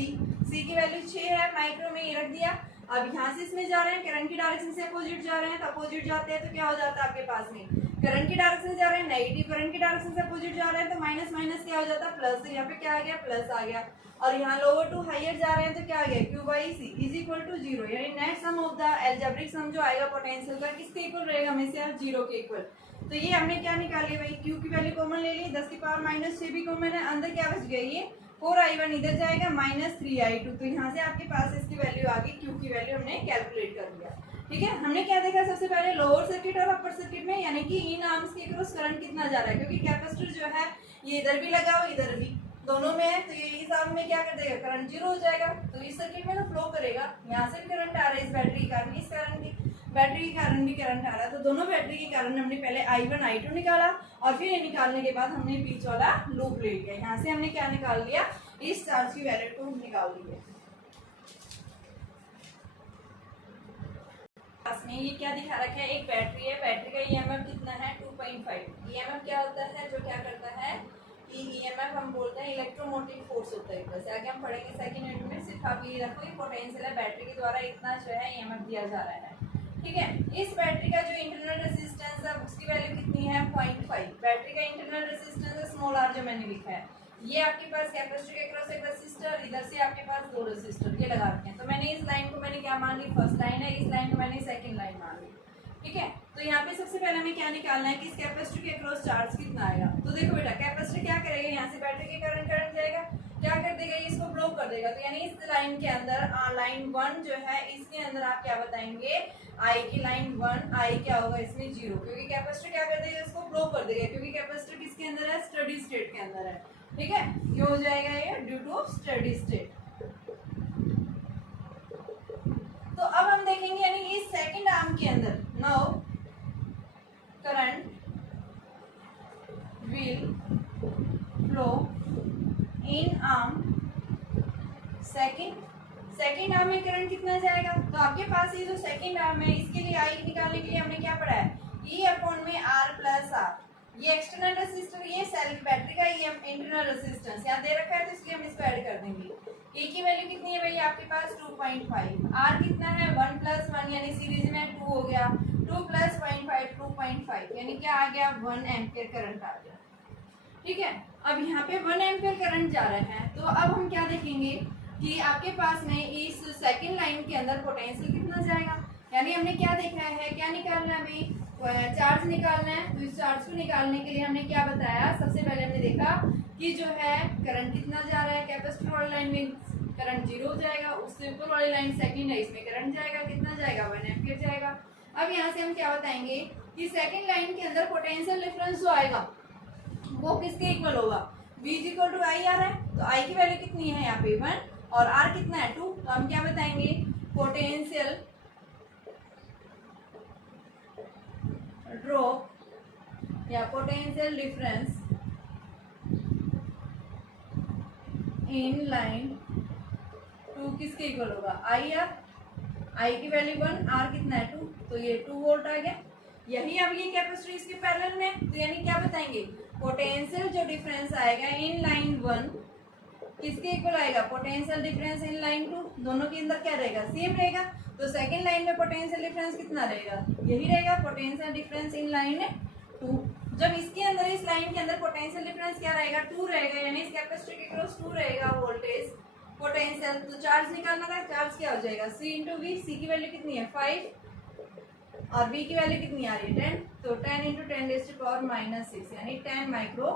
C की वैल्यू 6 है, माइक्रो में ये रख दिया। अब यहाँ से इसमें जा रहे हैं, करंट की डायरेक्शन से अपोजिट जा रहे हैं, तो अपोजिट जाते हैं तो क्या हो जाता है आपके पास में, करंट की डायरेक्शन से जा रहे हैं नेगेटिव, करंट की डायरेक्शन से अपोजिट जा रहे हैं तो माइनस माइनस क्या हो जाता है, प्लस। तो यहाँ पे क्या आ गया, प्लस आ गया। और यहाँ लोअर टू हायर जा रहे हैं तो क्या आ गया, Q/C इज इक्वल टू 0, यानी net sum of the algebraic sum जो आएगा पोटेंशियल का किसके इक्वल रहेगा, हमेशा 0 के इक्वल। तो ये हमने क्या निकाल लिया भाई, Q की वैल्यू कॉमन ले ली, 10 की पावर -6 भी कॉमन है, अंदर क्या बच गया, ये 4I1 इधर जाएगा, -3I2। तो यहाँ से आपके पास इसकी वैल्यू आ गई, Q की वैल्यू हमने कैलकुलेट कर लिया। ठीक है, हमने क्या देखा, सबसे पहले लोअर सर्किट और अपर सर्किट में, यानी कि इन आर्म्स के क्रॉस करंट कितना जा रहा है, क्योंकि कैपेसिटर जो है ये इधर भी लगा हो इधर भी दोनों में है, तो ये इस आर्म में क्या कर देगा, करंट 0 हो जाएगा। तो इस सर्किट में तो फ्लो करेगा, यहाँ से भी करंट आ रहा है इस बैटरी के कारण, इस कारण की बैटरी के कारण भी करंट आ रहा है। तो दोनों बैटरी के कारण हमने पहले I1 I2 निकाला, और फिर ये निकालने के बाद हमने बीच वाला लूप ले लिया। यहाँ से हमने क्या निकाल लिया, इस चार्ज की वैल्यू को हम निकाल लिया। में ये क्या दिखा रखा है, एक बैटरी है, बैटरी का EMF कितना है, 2.5। EMF क्या होता है, जो क्या करता है, EMF हम बोलते हैं इलेक्ट्रोमोटिव फोर्स होता है। वैसे आगे हम पढ़ेंगे सेकंड यूनिट में, सिर्फ आप ये रखो ये पोटेंशियल है, बैटरी के द्वारा इतना जो है EMF दिया जा रहा है। ठीक है, इस बैटरी का जो इंटरनल रेजिस्टेंस है उसकी वैल्यू कितनी है, 0.5। बैटरी का इंटरनल रेजिस्टेंस है स्मॉल r, जो मैंने लिखा है। ये आपके पास कैपेसिटर के क्रॉस एक रेसिस्टर, इधर से आपके पास 2 रेसिस्टर ये लगा रखे हैं। तो मैंने इस लाइन को मैंने क्या मान ली, फर्स्ट लाइन है, इस लाइन को मैंने सेकंड लाइन मान ली। ठीक है, तो यहाँ पे सबसे पहले हमें क्या निकालना है कि इस कैपेसिटर के क्रॉस चार्ज कितना आएगा। तो देखो बेटा, कैपेसिटर क्या करेगा, यहाँ से बैटरी के करंट जाएगा, क्या कर देगा, इसको ब्लॉक कर देगा। तो यानी इस लाइन के अंदर लाइन 1 जो है इसके अंदर आप क्या बताएंगे, आई की लाइन 1 आई क्या होगा इसमें 0, क्योंकि कैपेसिटर क्या कर देगा, इसको ब्लॉक कर देगा, क्योंकि कैपेसिटर किसके अंदर है, स्टडी स्टेट के अंदर है। ठीक है, ये हो जाएगा ये ड्यू टू स्टडी स्टेट। तो अब हम देखेंगे यानी इस सेकंड आर्म के अंदर now current will flow in arm second arm में करंट कितना जाएगा। तो आपके पास ये जो सेकंड आर्म है इसके लिए आई निकालने के लिए हमने क्या पढ़ा है, ई अपॉन में आर प्लस आर, ये एक्सटर्नल रेसिस्टर, ये सेल की बैटरी का, ये इंटरनल रेसिस्टेंस यहाँ दे रखा है, तो इसलिए हम इसको ऐड कर देंगे। ए की वैल्यू कितनी है भाई आपके पास 2.5, आर कितना है 1 + 1 यानी सीरीज में 2 हो गया, 2 + 0.5 2.5 यानी क्या आ गया 1 एम्पियर करंट आ गया। ठीक है, अब यहाँ पे 1 एम्पियर करंट जा रहा है। तो अब हम क्या देखेंगे कि आपके पास में इस सेकंड लाइन के अंदर पोटेंशियल कितना जाएगा, यानी हमने क्या देखा है, क्या निकालना है अभी, चार्ज निकालना है। तो इस चार्ज को निकालने के लिए हमने क्या बताया, सबसे पहले हमने देखा कि जो है करंट कितना जा रहा है, कैपेसिटर वाली लाइन में करंट 0 हो जाएगा, उससे ऊपर वाली लाइन सेकंड है इसमें करंट जाएगा, कितना जाएगा 1 एम्पियर जाएगा। अब यहाँ से हम क्या बताएंगे कि सेकंड लाइन के अंदर पोटेंशियल डिफरेंस जो आएगा वो किसके इक्वल होगा, V = I आ रहा है, तो I की वैल्यू कितनी है यहाँ पे 1 और R कितना है 2। तो हम क्या बताएंगे, पोटेंशियल ड्रॉप या पोटेंशियल डिफरेंस इन लाइन 2 किसके इक्वल होगा, I की वैल्यू 1, R कितना है 2, तो ये 2 वोल्ट आ गया। यही अब ये कैपेसिटर इसके पैरेलल में, तो यानी क्या बताएंगे, पोटेंशियल जो डिफरेंस आएगा इन लाइन 1 किसके इक्वल आएगा, पोटेंशियल डिफरेंस इन लाइन 2, दोनों के अंदर क्या रहेगा, सेम रहेगा। तो सेकंड लाइन में पोटेंशियल डिफरेंस कितना रहेगा, यही रहेगा पोटेंशियल डिफरेंस इन लाइन 2। जब इसके अंदर इस लाइन के अंदर पोटेंशियल डिफरेंस क्या रहेगा 2 रहेगा, यानी इस कैपेसिटर के क्रॉस 2 रहेगा वोल्टेज पोटेंशियल। तो चार्ज निकालना है, चार्ज क्या हो जाएगा C × V, C की वैल्यू कितनी है 5 और V की वैल्यू कितनी आ रही है 10, तो 10 × 10⁻⁻6 यानी 10 माइक्रो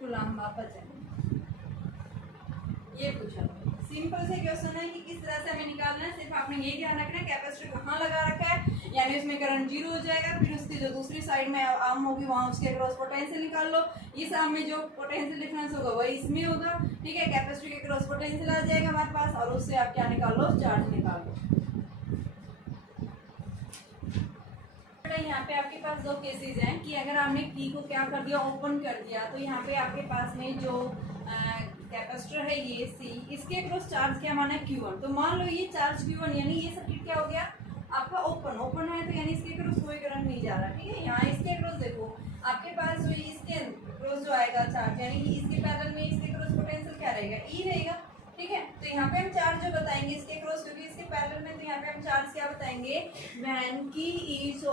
कूलम्ब आप बचाएंगे। ये पूछा सिंपल से क्वेश्चन है कि किस तरह से हमें निकालना है, सिर्फ आपने ये ध्यान रखना है कैपेसिटर कहाँ लगा रखा है, यानी उसमें करंट 0 हो जाएगा, फिर उसकी जो दूसरी साइड में आर्म होगी वहाँ उसके क्रॉस पोटेंशियल निकाल लो, इस आर्म में जो पोटेंशियल डिफरेंस होगा वही इसमें होगा। ठीक है, कैपेसिटर के क्रॉस पोटेंशियल आ जाएगा हमारे पास और उससे आप क्या निकाल लो, चार्ज निकाल लो। यहाँ पे आपके पास दो केसेस हैं कि अगर आपने की को क्या कर दिया, ओपन कर दिया, तो यहाँ पे आपके पास में जो कैपेसिटर है ये C, इसके अक्रॉस चार्ज क्या माना है Q1। तो मान लो ये चार्ज Q1 यानी ये सर्किट क्या हो गया आपका ओपन है, तो यानी इसके अक्रॉस कोई करंट नहीं जा रहा। ठीक है, यहाँ इसके अक्रॉस देखो आपके पास जो इसके अक्रॉस जो आएगा चार्ज, यानी इसके पैरेलल में इसके अक्रॉस पोटेंशियल क्या रहेगा, E रहेगा। ठीक है, तो यहाँ पे हम चार्ज जो बताएंगे इसके अक्रॉस, क्योंकि इसके पैरेलल में, तो यहाँ पे हम चार्ज क्या बताएंगे, when key is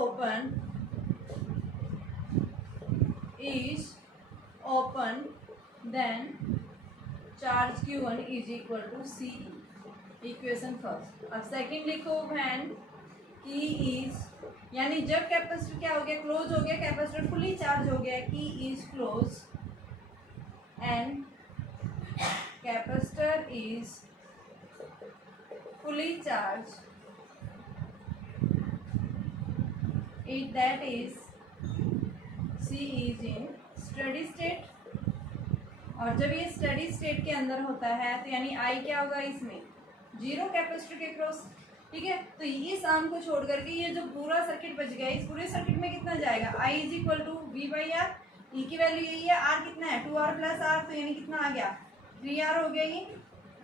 open then charge Q1 = CE, equation first. अब सेकंड लिखो, व्हेन की इज यानी जब कैपेसिटर क्या हो गया, क्लोज हो गया, कैपेसिटर फुली चार्ज हो गया, की is close and capacitor is fully charged, it that is C is in steady state। और जब ये स्टडी स्टेट के अंदर होता है तो यानी I क्या होगा इसमें 0 कैपेसिटर के क्रॉस। ठीक है, तो इस आर्म को छोड़ करके ये जो पूरा सर्किट बच गया, इस पूरे सर्किट में कितना जाएगा, I = V/R, E की वैल्यू यही है, R कितना है 2R + R, तो यानी कितना आ गया 3R हो गया। ये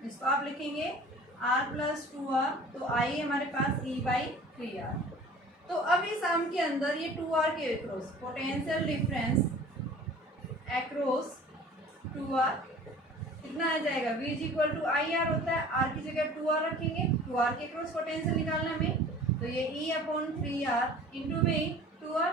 इसको आप लिखेंगे R + 2R, तो I हमारे पास E/3R। तो अब इस आर्म के अंदर ये 2R के across potential difference across 2R कितना आ जाएगा, V = IR होता है, R की जगह 2R रखेंगे, 2R के क्रॉस पोटेंशियल निकालना हमें, तो ये E/3R × में 2R,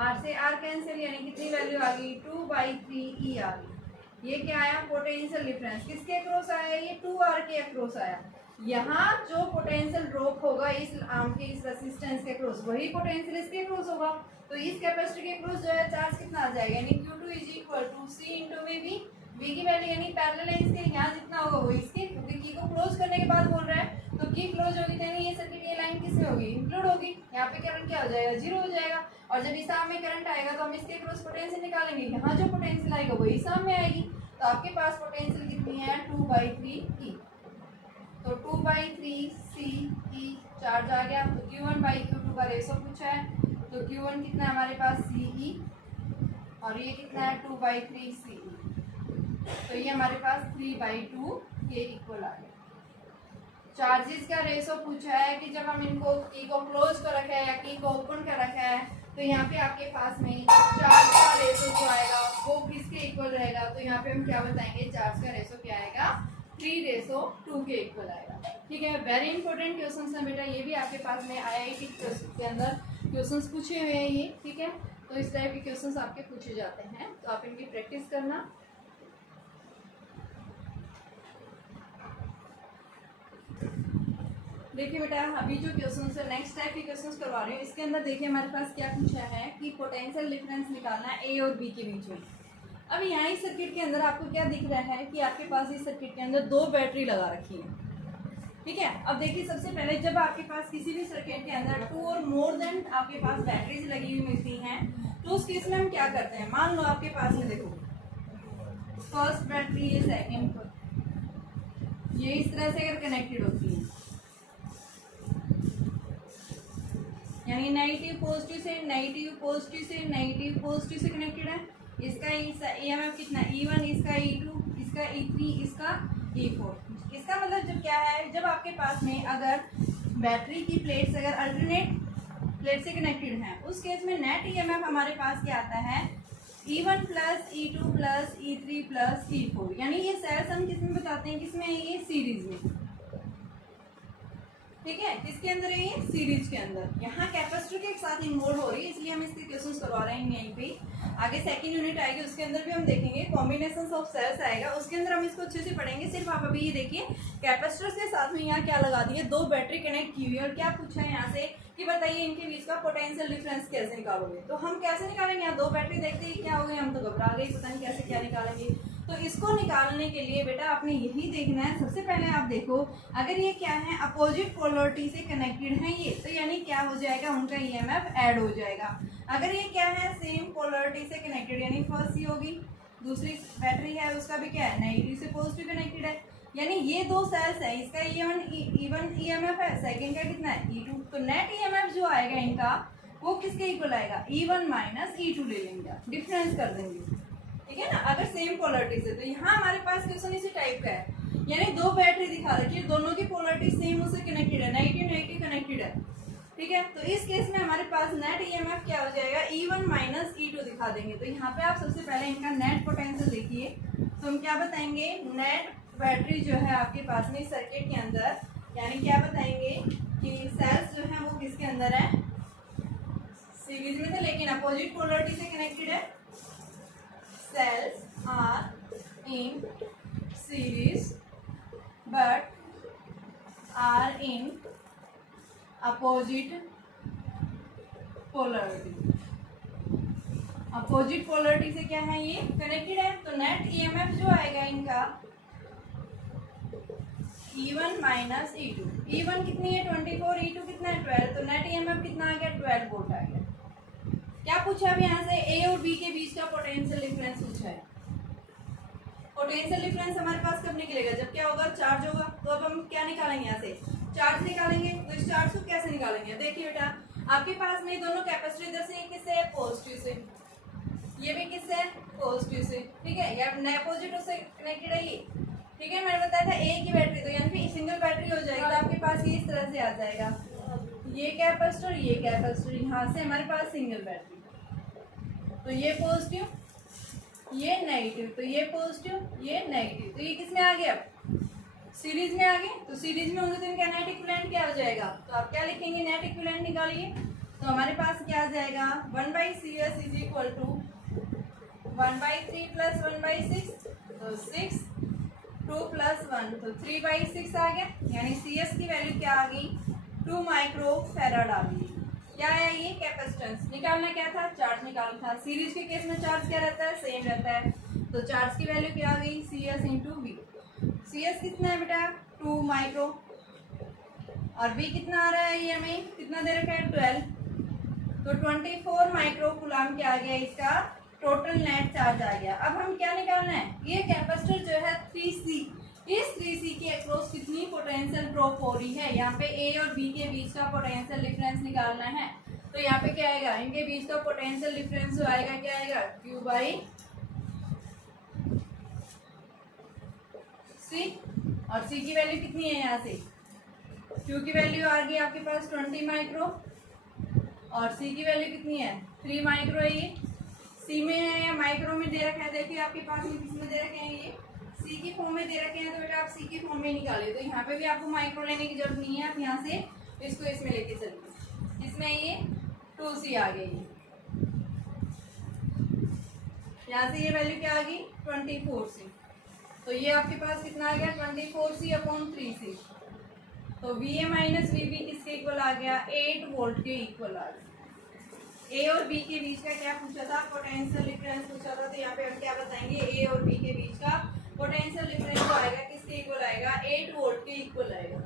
R से R कैंसिल, यानी कितनी वैल्यू आ गई 2/3E आ गई। ये क्या आया, पोटेंशियल डिफरेंस किसके अक्रॉस आया, ये 2R के अक्रॉस आया। यहाँ जो पोटेंशियल ड्रॉप होगा इस आर्म के इस रेसिस्टेंस के अक्रॉस, वही पोटेंशियल इसके अक्रॉस होगा। तो इस कैपेसिटर के अक्रॉस जो है चार्ज कितना आ जाएगा, यानी Q2 = C × V, V की वैल्यू यानी पैरेलल है इसके, यहाँ जितना होगा वो इसके, क्योंकि की को क्लोज करने के बाद बोल रहा है, तो की क्लोज होगी तो यानी ये सर्किट ये लाइन किस में होगी, इंक्लूड होगी। यहाँ पे करंट क्या हो जाएगा, जीरो हो जाएगा। और जब इस आर्म में करंट आएगा तो हम इसके क्रॉस पोटेंशियल निकालेंगे, यहाँ जो पोटेंशियल आएगा वो इस आर्म में आएगी। तो आपके पास पोटेंशियल कितनी है 2/3 E। तो 2/3 CE चार्ज आ गया। तो Q1/Q2 का रेशो पूछा है, तो Q1 कितना है हमारे पास CE और ये कितना है 2/3 CE। तो ये हमारे पास 3/2 के इक्वल आ गया। चार्जेस का रेशो पूछा है कि जब हम इनको की को क्लोज कर रखा है या की को ओपन कर रखा है, तो यहाँ पे आपके पास में चार्ज का रेशो जो आएगा वो किसके इक्वल रहेगा। तो यहाँ पे हम क्या बताएंगे, चार्ज का रेशो क्या आएगा 3:2 के इक्वल आएगा। ठीक है, वेरी इंपॉर्टेंट क्वेश्चन है बेटा, ये भी आपके पास में IIT के अंदर क्वेश्चंस पूछे हुए हैं ये। ठीक है, तो इस टाइप के क्वेश्चंस आपके पूछे जाते हैं, तो आप इनकी प्रैक्टिस करना। देखिए बेटा, अभी जो क्वेश्चन है नेक्स्ट टाइप के क्वेश्चंस करवा रहे हैं, इसके अंदर देखिए हमारे पास क्या पूछा है कि पोटेंशियल डिफरेंस निकालना है ए और बी के बीच में। अब यहाँ इस सर्किट के अंदर आपको क्या दिख रहा है कि आपके पास इस सर्किट के अंदर 2 बैटरी लगा रखी है। ठीक है, अब देखिए सबसे पहले जब आपके पास किसी भी सर्किट के अंदर 2 और मोर देन आपके पास बैटरीज लगी हुई मिलती हैं, तो उस केस में हम क्या करते हैं, मान लो आपके पास में देखो फर्स्ट बैटरी ये सेकेंड पर, ये इस तरह से अगर कनेक्टेड होती है, यानी नेगेटिव पॉजिटिव से नेगेटिव पॉजिटिव से नेगेटिव पॉजिटिव से कनेक्टेड है। इसका EMF कितना E1, इसका E2, इसका E3, इसका E4। इसका मतलब जब क्या है, जब आपके पास में अगर बैटरी की प्लेट्स अगर अल्टरनेट प्लेट से कनेक्टेड हैं, उस केस में नेट EMF हमारे पास क्या आता है E1 plus E2 plus E3 plus E4। यानी ये सेल्स हम किस में बताते हैं, किसमें ये सीरीज में। ठीक है, किसके अंदर है ये सीरीज के अंदर। यहाँ कैपेसिटर के साथ इन्वॉल्व हो रही है, इसलिए हम इसके क्वेश्चंस करवा रहे हैं यहीं पे। आगे सेकंड यूनिट आएगी, उसके अंदर भी हम देखेंगे कॉम्बिनेशन ऑफ सेल्स आएगा, उसके अंदर हम इसको अच्छे से पढ़ेंगे। सिर्फ आप अभी ये देखिए कैपेसिटर के साथ में यहाँ क्या लगा दिए, 2 बैटरी कनेक्ट की हुई है। और क्या पूछा है यहाँ से कि बताइए इनके बीच का पोटेंशियल डिफरेंस कैसे निकालोगे। तो हम कैसे निकालेंगे, यहाँ 2 बैटरी देखते ही क्या हो गए, हम तो घबरा गए, पता नहीं कैसे क्या निकालेंगे। तो इसको निकालने के लिए बेटा आपने यही देखना है। सबसे पहले आप देखो, अगर ये क्या है अपोजिट पोलरिटी से कनेक्टेड है ये, तो यानी क्या हो जाएगा, उनका EMF ऐड हो जाएगा। अगर ये क्या है सेम पोलरिटी से कनेक्टेड, यानी फर्स्ट ही होगी, दूसरी बैटरी है उसका भी क्या है नेगेटिव से पॉजिटिव कनेक्टेड है, यानी ये 2 सेल्स है, इसका E1 EMF है, सेकंड का कितना है E2। तो नेट EMF जो आएगा इनका वो किसके इक्वल आएगा, E1 माइनस E2 ले लेंगे, डिफरेंस कर देंगे। ठीक है ना, अगर सेम पोलरिटी से। तो यहाँ हमारे पास क्वेश्चन इसी टाइप का है, यानी 2 बैटरी दिखा रखी है, दोनों की पोलरिटी सेम उससे कनेक्टेड है, नेगेटिव नेगेटिव कनेक्टेड है। ठीक है, तो इस केस में हमारे पास नेट EMF क्या हो जाएगा, E1 माइनस E2 दिखा देंगे। तो यहाँ पे आप सबसे पहले इनका नेट पोटेंशियल देखिए, तो हम क्या बताएंगे, नेट बैटरी जो है आपके पास में सर्किट के अंदर, यानी क्या बताएंगे कि सेल्स जो है वो किसके अंदर है, सीरीज में थे लेकिन अपोजिट पोलरिटी से कनेक्टेड है। Cells are in series but are in opposite polarity। Opposite polarity से क्या है ये कनेक्टेड है। तो नेट EMF जो आएगा इनका E1 माइनस E2। E1 कितनी है 24, E2 कितना है 12, तो नेट EMF कितना आ गया 12 वोल्ट आ गया। क्या पूछा अब यहाँ से ए और बी के बीच का पोटेंशियल डिफरेंस पूछा है। पोटेंशियल डिफरेंस हमारे पास कब निकलेगा, जब क्या होगा चार्ज होगा। तो अब हम क्या निकालेंगे, यहाँ से चार्ज निकालेंगे। तो इस चार्ज को कैसे निकालेंगे, देखिए बेटा आपके पास में दोनों कैपेसिटर इधर से किससे है पॉजिटिव से, ये भी किससे है पॉजिटिव से। ठीक है, या अपोजिट से कनेक्टेड है ये। ठीक है, मैंने बताया था ए की बैटरी, तो यानी कि सिंगल बैटरी हो जाएगी। तो आपके पास ये इस तरह से आ जाएगा, ये कैपेसिटर ये कैपेसिटर, यहाँ से हमारे पास सिंगल बैटरी। तो ये पॉजिटिव ये नेगेटिव, तो ये पॉजिटिव ये नेगेटिव, तो ये किस में आ गया सीरीज में आ गए। तो सीरीज में होंगे तो इनका नेट इक्विवेलेंट क्या हो जाएगा, तो आप क्या लिखेंगे नेट इक्विवेलेंट निकालिए। तो हमारे पास क्या आ जाएगा 1/CS is equal to 1/3 plus 1/6, तो 6 2 प्लस 1 तो 3/6 आ गया। यानी CS की वैल्यू क्या आ गई 2 माइक्रो फैराड आ गई। क्या है ये कैपेसिटेंस निकालना क्या था, चार्ज निकालना था। सीरीज के केस में चार्ज क्या रहता है सेम रहता है, तो चार्ज की वैल्यू क्या आ गई, C S into V. C S कितना है बेटा, 2 माइक्रो, और वी कितना आ रहा है, ये हमें कितना दे रखा है, 12। तो 24 माइक्रो कूलम क्या आ गया, इसका टोटल नेट चार्ज आ गया। अब हम क्या निकालना है, ये कैपेसिटर जो है 3C, इस 3C के अक्रॉस कितनी पोटेंशियल ड्रॉप हो रही है, यहाँ पे ए और बी के बीच का पोटेंशियल डिफरेंस निकालना है। तो यहाँ पे क्या आएगा, इनके बीच का पोटेंशियल डिफरेंस जो आएगा क्या आएगा, Q बाई C, और C की वैल्यू कितनी है, यहाँ से Q की वैल्यू आ गई आपके पास 20 माइक्रो, और C की वैल्यू कितनी है, 3 माइक्रो है। ये C में है या माइक्रो में दे रखा है, देखिए आपके पास में किस में दे रखे हैं, ये C की फॉर्म में दे रखे हैं, तो बेटा आप C की फॉर्म में निकाले। तो यहाँ पे भी आपको माइक्रो लेने की जरूरत नहीं है, आप यहाँ से इसको इसमें लेके चलिए, इसमें ये 2C आ गई, यहाँ से ये वैल्यू क्या आ गई, 24C। तो ये आपके पास कितना आ गया, 24C अपॉन 3C। तो VA माइनस VB किसके इक्वल आ गया, 8 वोल्ट के इक्वल आ गया। ए और बी के बीच का क्या पूछा था, पोटेंशियल डिफरेंस पूछा था। तो यहाँ पे हम क्या बताएंगे, ए और बी के बीच का पोटेंशियल डिफरेंस जो आएगा किसके इक्वल आएगा, 8 वोल्ट के इक्वल आएगा।